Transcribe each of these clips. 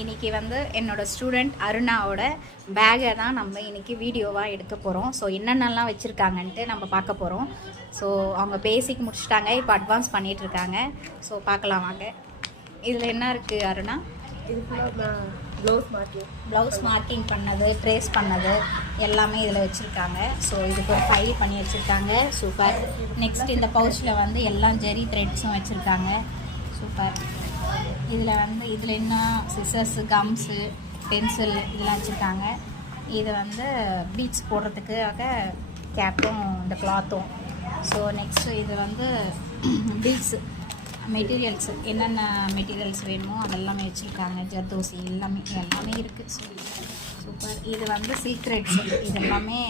இன்னைக்கு வந்து என்னோட ஸ்டூடெண்ட் அருணாவோட பேகை தான் நம்ம இன்னைக்கு வீடியோவாக எடுக்க போகிறோம். ஸோ என்னென்னலாம் வச்சுருக்காங்கன்ட்டு நம்ம பார்க்க போகிறோம். ஸோ அவங்க பேசிக் முடிச்சுட்டாங்க, இப்போ அட்வான்ஸ் பண்ணிகிட்ருக்காங்க. ஸோ பார்க்கலாம் வாங்க. இதில் என்ன இருக்குது அருணா? இது ஃபுல்லாக ப்ளவுஸ் மார்க்கிங் பண்ணது, ட்ரேஸ் பண்ணது எல்லாமே இதில் வச்சுருக்காங்க. ஸோ இதுக்கு ஒரு ஃபைல் பண்ணி வச்சுருக்காங்க. சூப்பர். நெக்ஸ்ட் இந்த பவுச்சில் வந்து எல்லா ஜெரி த்ரெட்ஸும் வச்சுருக்காங்க. சூப்பர். இதில் என்ன சிசர்ஸு, கம்ஸு, பென்சில் இதெல்லாம் வச்சுருக்காங்க. இது வந்து பீட்ஸ் போடுறதுக்காக கேப்பும் இந்த கிளாத்தும். ஸோ நெக்ஸ்ட்டு இது வந்து பீட்ஸு மெட்டீரியல்ஸு, என்னென்ன மெட்டீரியல்ஸ் வேணுமோ அதெல்லாமே வச்சுருக்காங்க. ஜர்தோசி எல்லாமே இருக்குது. So super. இது வந்து சில்க் த்ரெட்ஸு, இது எல்லாமே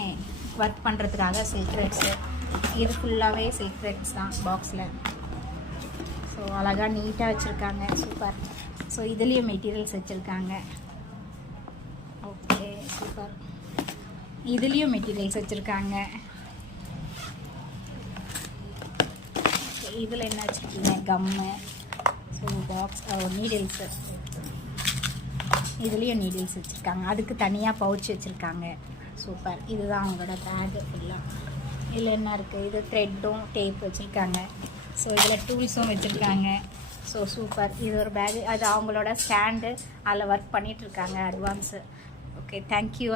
ஒர்க் பண்ணுறதுக்காக சில்க் த்ரெட்ஸு. இது ஃபுல்லாகவே சில்க் த்ரெட்ஸ் தான் பாக்ஸில். ஸோ அழகாக நீட்டாக வச்சுருக்காங்க. சூப்பர். ஸோ இதுலேயும் மெட்டீரியல்ஸ் வச்சுருக்காங்க. Okay super. இதுலேயும் மெட்டீரியல்ஸ் வச்சுருக்காங்க. இதில் என்ன வச்சுருக்கீங்க? கம்மு. ஸோ பாக்ஸ் நீடில்ஸு, இதுலேயும் நீடில்ஸ் வச்சுருக்காங்க. அதுக்கு தனியாக பவுச் வச்சுருக்காங்க. சூப்பர். இதுதான் அவங்களோட பேகு ஃபுல்லாக. இதில் என்ன இருக்குது? இது த்ரெட்டும் டேப் வச்சுருக்காங்க. ஸோ இதில் டூல்ஸும் வச்சுருக்காங்க. So super. இது ஒரு பேகு, அது அவங்களோட ஸ்டாண்டு, அதில் ஒர்க் பண்ணிகிட்ருக்காங்க அட்வான்ஸு. Okay, thank you.